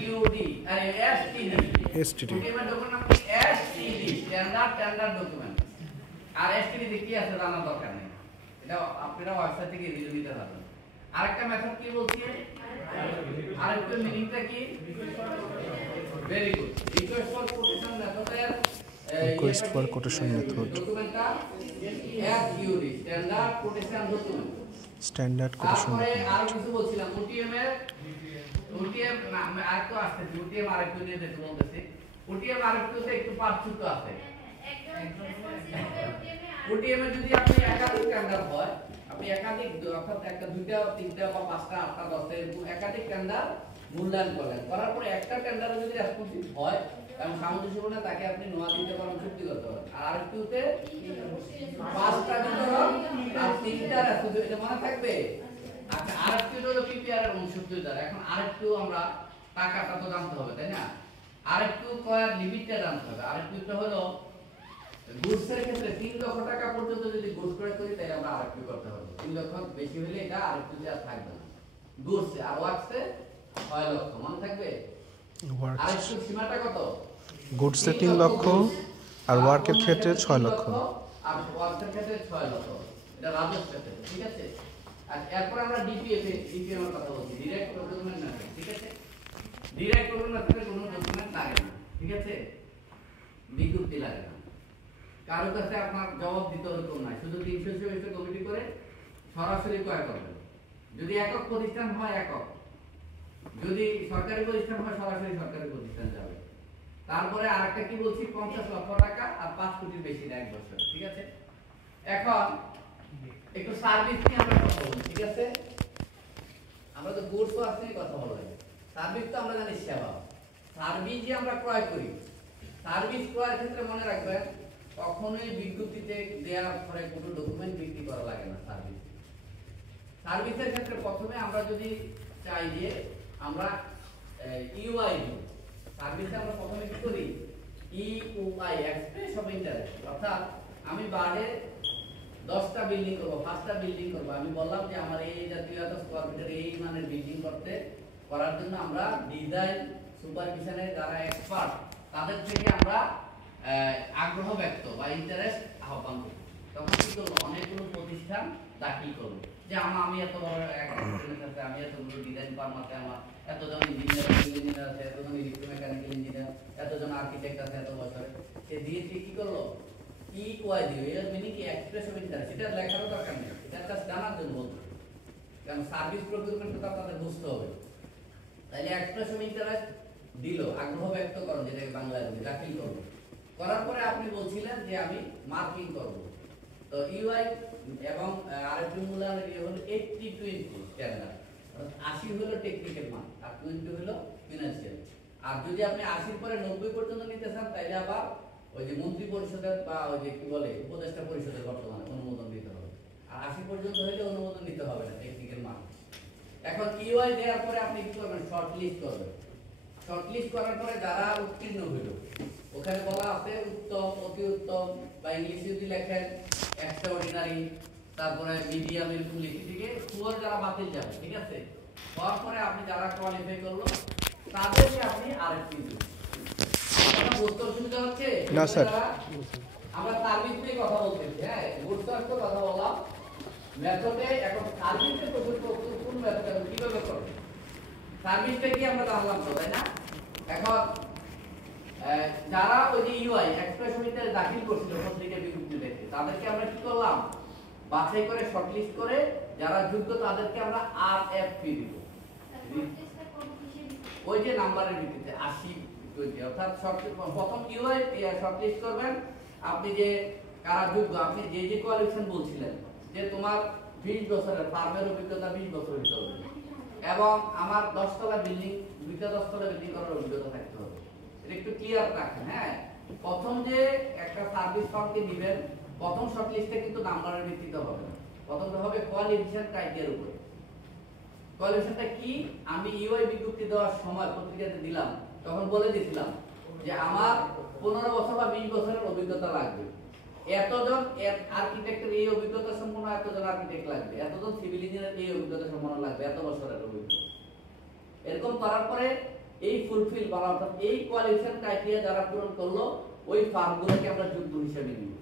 এসইউডি আরে STD document আপনি STD standard document আর STD তে কি আছে জানা দরকার নেই এটা আপনারা ওয়েবসাইট থেকে রিভিউ দিতে পারবেন আরেকটা মেথড কি বলছি আরেকটা মিনিংটা কি very good request for quotation method ডকুমেন্টটা এসইউডি স্ট্যান্ডার্ড কোটেশন আর কিছু বলছিলাম ওটিএম না আমি আরেকটু আসছে ওটিএম আরেকটু নিয়ে দেখতে বলতেছি ওটিএম আরেকটুতে একটু পার্থক্য আছে ওটিএম এ যদি আপনি একাধিক টেন্ডার হয় আপনি একাধিক অর্থাৎ একটা দুইটা তিনটা বা পাঁচটা আটটা দশটা এরকম একাধিক টেন্ডার মূল্যায়ন করার পরে একটা টেন্ডারে যদি রেসপন্সিভ হয় কারণ সামঞ্জস্যপূর্ণ তাকে আপনি নোয়া দিতে পারেন চুক্তি করতে পারেন আর আরেকটুতে পাঁচটা দিতে হবে আর তিনটা রেসপন্সিভ এটা মনে থাকবে আচ্ছা আরেকটু হলো পিপিআর এর 69 দ্বারা এখন আরেকটু আমরা টাকাটা তো জানতে হবে তাই না আরেকটু কয়ার লিমিটটা জানতে হবে আরেকটুটা হলো গুডসের ক্ষেত্রে 3 লক্ষ টাকা পর্যন্ত যদি গুডস ক্রয় করি তাহলে আমরা আরেকটু করতে হবে 3 লক্ষ বেশি হলে এটা আরেকটু আর থাকবে না গুডস আর ওয়ার্কসে 6 লক্ষ মনে থাকবে আরেকটু সীমাটা কত গুডসে 3 লক্ষ আর ওয়ার্কের ক্ষেত্রে 6 লক্ষ আর ওয়ার্কের ক্ষেত্রে 6 লক্ষ এটা রাজস্ব ক্ষেত্রে ঠিক আছে আর এরপর আমরা ডিপিএফ এর কথা বলছি ডাইরেক্ট প্রকুরমেন্ট না ঠিক আছে ডাইরেক্ট প্রকুরমেন্ট মানে কোনো ডকুমেন্ট লাগে না ঠিক আছে বিজ্ঞপ্তি লাগে না কারো কাছে আপনার জবাব দিতে হতো না শুধু 300 কমিটি করে সরাসরি ক্রয় করবেন যদি একক প্রতিষ্ঠান হয় একক যদি সরকারি প্রতিষ্ঠান হয় সরাসরি সরকারি প্রতিষ্ঠান যাবে তারপরে আরেকটা কি বলছি 50 লক্ষ টাকা আর 5 কোটির বেশি না এক বছর ঠিক আছে এখন একটু সার্ভিস নিয়ে আমরা কথা বলি ঠিক আছে আমরা তো গুডস ওয়ার্কস নিয়ে কথা বললাম সার্ভিস তো আমরা জানি সেবা সার্ভিস যে আমরা ক্রয় করি সার্ভিস ক্রয়ের ক্ষেত্রে মনে রাখবেন কখনোই বিজ্ঞপ্তিতে দেওয়ার পরে কোনো ডকুমেন্ট বিক্রি করা লাগে না সার্ভিসের ক্ষেত্রে প্রথমে আমরা যদি চাই যে আমরা ইউআই সার্ভিসে আমরা প্রথমে কি করি ইউআই এক্সপ্রেস অফ ইন্টারেস্ট অর্থাৎ আমি বাড়ে 10টা বিল্ডিং করব 5টা বিল্ডিং করব আমি বললাম যে আমার এই জাতীয় এত স্কয়ার মিটার এই মানের বিল্ডিং করার জন্য আমরা ডিজাইন সুপারভিশনের যারা এক্সপার্ট তাদের থেকে আমরা আগ্রহ ব্যক্ত বা ইন্টারেস্ট আহ্বান করি তখন কি করব অনেকগুলো প্রতিষ্ঠান দাখিল করব যে আমি এত বড় একটা প্রতিষ্ঠান আমি এতগুলো ডিজাইন ফার্ম আছে আমার এতজন ইঞ্জিনিয়ার আছে এতজন ইলেকট্রোমেকানিক্যাল ইঞ্জিনিয়ার এতজন আর্কিটেক্ট আছে এত বছরে সে দিয়ে কি করলো ইকুয়াই দিবে এর মিনিং কি এক্সপ্রেস অফ ইন্টারেস্ট এটা লেখারও দরকার নেই এটা জাস্ট জানার জন্য বলতে কারণ সার্ভিস প্রকিউরমেন্ট তো আপনাদের বুঝতে হবে তাহলে এক্সপ্রেস অফ ইন্টারেস্ট দিল আগ্রহ ব্যক্ত করো যেটাকে বাংলায় বলি দাখিল করবো করার পরে আপনি বলছিলেন যে আমি মার্কিং করব তো ইউআই এবং আরেকটি মূল্যায়নের ইয়ে হলো 80-20 স্ট্যান্ডার্ড 80 হলো টেকনিক্যাল মান আর 20 হলো ফিনান্সিয়াল আর যদি আপনি 80 পরে 90 পর্যন্ত নিতে চান তাহলে আবার ওই যে মন্ত্রী পরিষদের বা ওই যে কি বলে উপদেষ্টা পরিষদের বর্তমানে অনুমোদন দিতে হবে আর 80 পর্যন্ত হলে অনুমোদন দিতে হবে না টেকনিক্যাল মান এখন ইউআই দেওয়ার পরে আপনি কি করবেন শর্ট লিস্ট করবেন শর্ট লিস্ট করার পরে যারা উত্তীর্ণ হলো ওখানে বলা আছে উত্তম অতি উত্তম বা ইংলিশে যদি লেখেন এক্সট্রাঅর্ডিনারি তারপরে মিডিয়াম এরকম লিখে থেকে পুরো যারা বাতিল যাবে ঠিক আছে হওয়ার পরে আপনি যারা কোয়ালিফাই করলো তাদেরকে আপনি আরএফপি দিবেন বুঝতে অসুবিধা হচ্ছে না স্যার আমরা সার্ভিস নিয়ে কথা বলতেছি হ্যাঁ বুঝতে তো কথা বললাম মেথডে এখন সার্ভিসের কোন মেথড কিভাবে করবে সার্ভিসটা কি আমরা জানলাম তো তাই না এখন যারা ওই যে ইউআই এক্সপ্রেস মিটার দাখিল করছিল পত্রিকা বিজ্ঞপ্তি দেখে তাদেরকে আমরা কি করলাম বাছাই করে শর্টলিস্ট করে যারা যোগ্য তাদেরকে আমরা আরএফপি দিব ওই যে নাম্বারের ভিত্তিতে 80-20 অর্থাৎ প্রথম ইউআই শর্টলিস্ট করবেন আপনি যে কারা যোগ্য আপনি যে কোয়ালিফিকেশন বলছিলেন যে তোমার 20 বছরের ফার্মের অভিজ্ঞতা 20 বছর হতে হবে এবং আমার 10 তলা বিল্ডিং 2টা 10 তলা বিল্ডিং করার অভিজ্ঞতা থাকতে হবে এটা একটু ক্লিয়ার রাখেন হ্যাঁ প্রথম যে একটা সার্ভিস ফার্মকে দিবেন প্রথম শর্টলিস্টে কিন্তু নাম্বারের ভিত্তিতে হবে না প্রথমটা হবে কোয়ালিফিকেশন ক্রাইটেরিয়ার উপরে কোয়ালিফিকেশনটা কি আমি ইউআই বিজ্ঞপ্তি দেওয়ার সময় পত্রিকাতে দিলাম তখন বলে দিয়েছিলাম যে আমার 15 বছর বা 20 বছরের অভিজ্ঞতা লাগবে এতজন আর্কিটেক্টের এই অভিজ্ঞতা সম্পন্ন এতজন আর্কিটেক্ট লাগবে এতজন সিভিল ইঞ্জিনিয়ার এই অভিজ্ঞতা সম্পন্ন লাগবে এত বছরের অভিজ্ঞতা এরকম করার পরে এই ফুলফিল বা অর্থাৎ এই কোয়ালিফিকেশন ক্রাইটেরিয়া যারা পূরণ করলো ওই ফার্মগুলোকে আমরা যোগ্য হিসেবে নিব।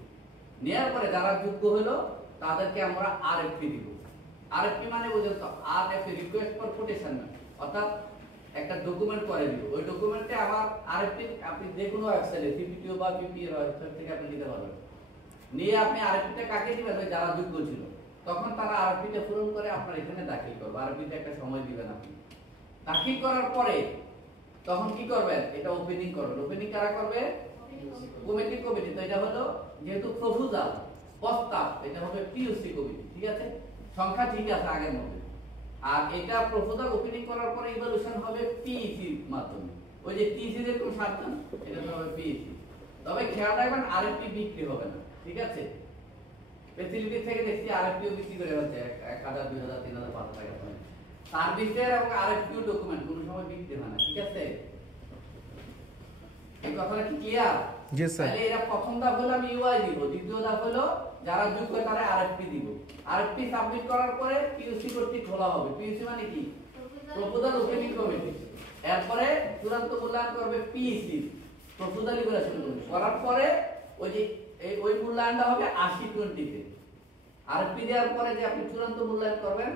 নেওয়ার পরে যারা যোগ্য হলো তাদেরকে আমরা আরএফপি দিব। আরএফপি মানে বুঝেন তো, আরএফপি রিকোয়েস্ট ফর কোটেশন, অর্থাৎ একটা ডকুমেন্ট করে দিব। ওই ডকুমেন্টে আমার আরএফপি আপনি যে কোনো ওয়েবসাইটে সিপিটিও বা পিপি এর ওয়েবসাইট থেকে আপনি দিতে পারবেন। নিয়ে আপনি আরএফপিটা কাকে দিবেন? ওই যারা যোগ্য ছিল, তখন তারা আরএফপিটা পূরণ করে আপনার এখানে দাখিল করবে। আরএফপিতে একটা সময় দিবেন আপনি। দাখিল করার পরে তখন কি করবেন? এটা ওপেনিং করবেন। ওপেনিং কারা করবে? কমিটি। তো এটা হলো যেহেতু প্রপোজাল প্রস্তাব, এটা হবে পিওসি কমিটি, ঠিক আছে? সংখ্যা ঠিক আছে আগের মতো। আর এটা প্রপোজাল ওপেনিং করার পরে ইভালুয়েশন হবে পিইসি মাধ্যমে। ওই যে পিইসি এর কোন সাবধান, এটা তো হবে পিইসি। তবে খেয়াল রাখবেন আরএফপি বিক্রি হবে না, ঠিক আছে? ফ্যাসিলিটি থেকে দেখছি আরএফপিও বিক্রি করে হচ্ছে 1000 2000 3000 5000 টাকা করে। সার্ভিসের এবং আরএফপিও ডকুমেন্ট কোনো সময় বিক্রি হয় না, ঠিক আছে? এই কথাটা কি ক্লিয়ার? জি স্যার। তাহলে এরা প্রথম ধাপ হলো আমি ইউআই দিব, দ্বিতীয় ধাপ হলো যারা যোগ্য তারা আরএফপি দিব। আরএফপি সাবমিট করার পরে পিওসি কর্তৃক খোলা হবে। পিওসি মানে কি? Proposal opening committee. এরপরে চূড়ান্ত মূল্যায়ন করবে পিইসি, প্রপোজাল ইভালুয়েশন করবে। করার পরে ওই যে ওই মূল্যায়নটা হবে 80-20 তে। আরএফপি দেওয়ার পরে যে আপনি চূড়ান্ত মূল্যায়ন করবেন,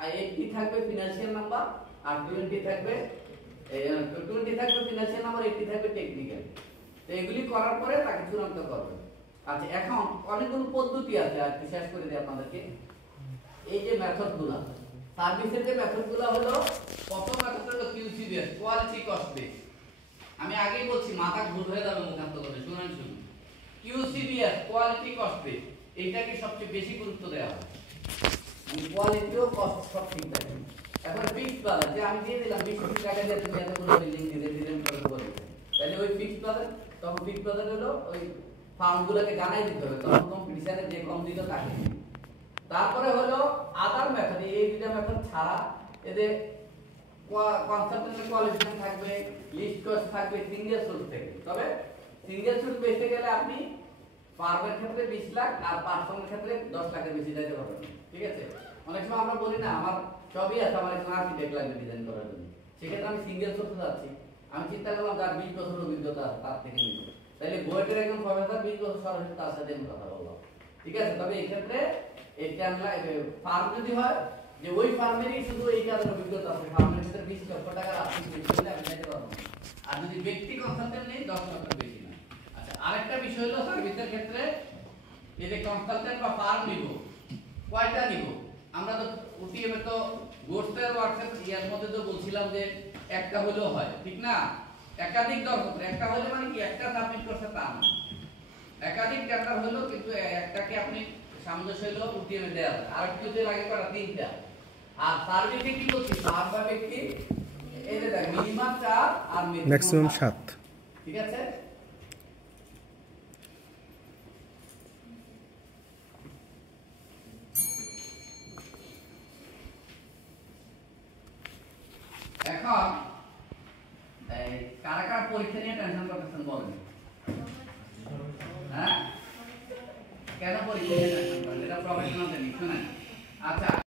আর 80 থাকবে ফিনান্সিয়াল নাম্বার, আর 20 থাকবে ফিনান্সিয়াল নাম্বার, 80 থাকবে টেকনিক্যাল। তো এগুলি করার পরে তাকে চূড়ান্ত করবেন। আচ্ছা, এখন অনেকগুলো পদ্ধতি আছে, আর কি শেষ করে দিই আপনাদেরকে। এই যে মেথডগুলো, সার্ভিসের যে মেথডগুলো হলো, প্রথম মেথড হলো QC base, quality cost base. আমি আগেই বলছি, মাথা ভুল হয়ে যাবে মুখান্ত করে, শুনুন। QC base, quality cost base, এইটাকে সবচেয়ে বেশি গুরুত্ব দেওয়া হয়। কোয়ালিটি ও কস্ট সব ঠিক থাকে। এখন ফিক্সড বাজার যে আমি দিয়ে দিলাম 20 টাকা দিয়ে তুমি এত করে বিল্ডিং ডিজাইন করে বলে, তাহলে ওই ফিক্সড বাজার, তখন ফিক্সড বাজার হলো ওই ফার্মগুলোকে জানাই দিতে হবে, তখন কম্পিটিশনে যে কম দিল তাকে। তারপরে হলো আদার মেথড, এই দুটো মেথড ছাড়া এদের কনসালটেন্টের কোয়ালিফিকেশন থাকবে, লিস্ট কস্ট থাকবে সিঙ্গেল সোর্স থেকে। তবে সিঙ্গেল সোর্স বেসে গেলে আপনি ফার্মের ক্ষেত্রে 20 লাখ আর পার্সনের ক্ষেত্রে 10 লাখের বেশি দিতে পারবেন, ঠিক আছে? অনেক সময় আমরা বলি না আমার সবই আছে, আমার একজন আর্কিটেক্ট লাগবে ডিজাইন করার জন্য, সেক্ষেত্রে আমি সিঙ্গেল সোর্সে যাচ্ছি। আমি চিন্তা করলাম যার 20 বছর অভিজ্ঞতা আছে তার থেকে নিব, তাহলে বুয়েটের একজন প্রফেসর 20 বছর সরাসরি তার সাথে আমি কথা বললাম, ঠিক আছে? তবে এই ক্ষেত্রে এই ফার্ম যদি হয় যে ওই ফার্মেরই শুধু এই কাজের অভিজ্ঞতা আছে, ফার্মের ক্ষেত্রে 20 লক্ষ টাকার আর্থিক বেশি হলে আমি নিতে পারবো। আর যদি ব্যক্তি কনসালটেন্ট নেই 10 লক্ষের বেশি না। আচ্ছা, আরেকটা বিষয় হলো সার্ভিসের ক্ষেত্রে এই যে কনসালটেন্ট বা ফার্ম নিব, কয়টা নিব? আমরা তো ওটিএম এ তো গোস্টের ওয়ার্কশপ ইয়ার মধ্যে তো বলছিলাম যে একটা হলেও হয়, ঠিক না? একাধিক দরপত্র, একটা হলে মানে কি একটা সাবমিট করতে তা না, একাধিক টেন্ডার হলো, কিন্তু একটাকে আপনি সামঞ্জস্য হলো ওটিএম এ দেওয়া যায়। আর কিউতে লাগে করা 3টা। আর সার্ভিসে কি বলছি, ফার্ম বা ব্যক্তি এই যে দেখ মিনিমাম 4 আর ম্যাক্সিমাম 7, ঠিক আছে? এখন এই কারা কারা পরীক্ষা নিয়ে টেনশন করতেছেন বলেন? হ্যাঁ, কেন পরীক্ষা নিয়ে টেনশন করেন? এটা প্রফেশনাল ট্রেনিং, শুনেন। আচ্ছা,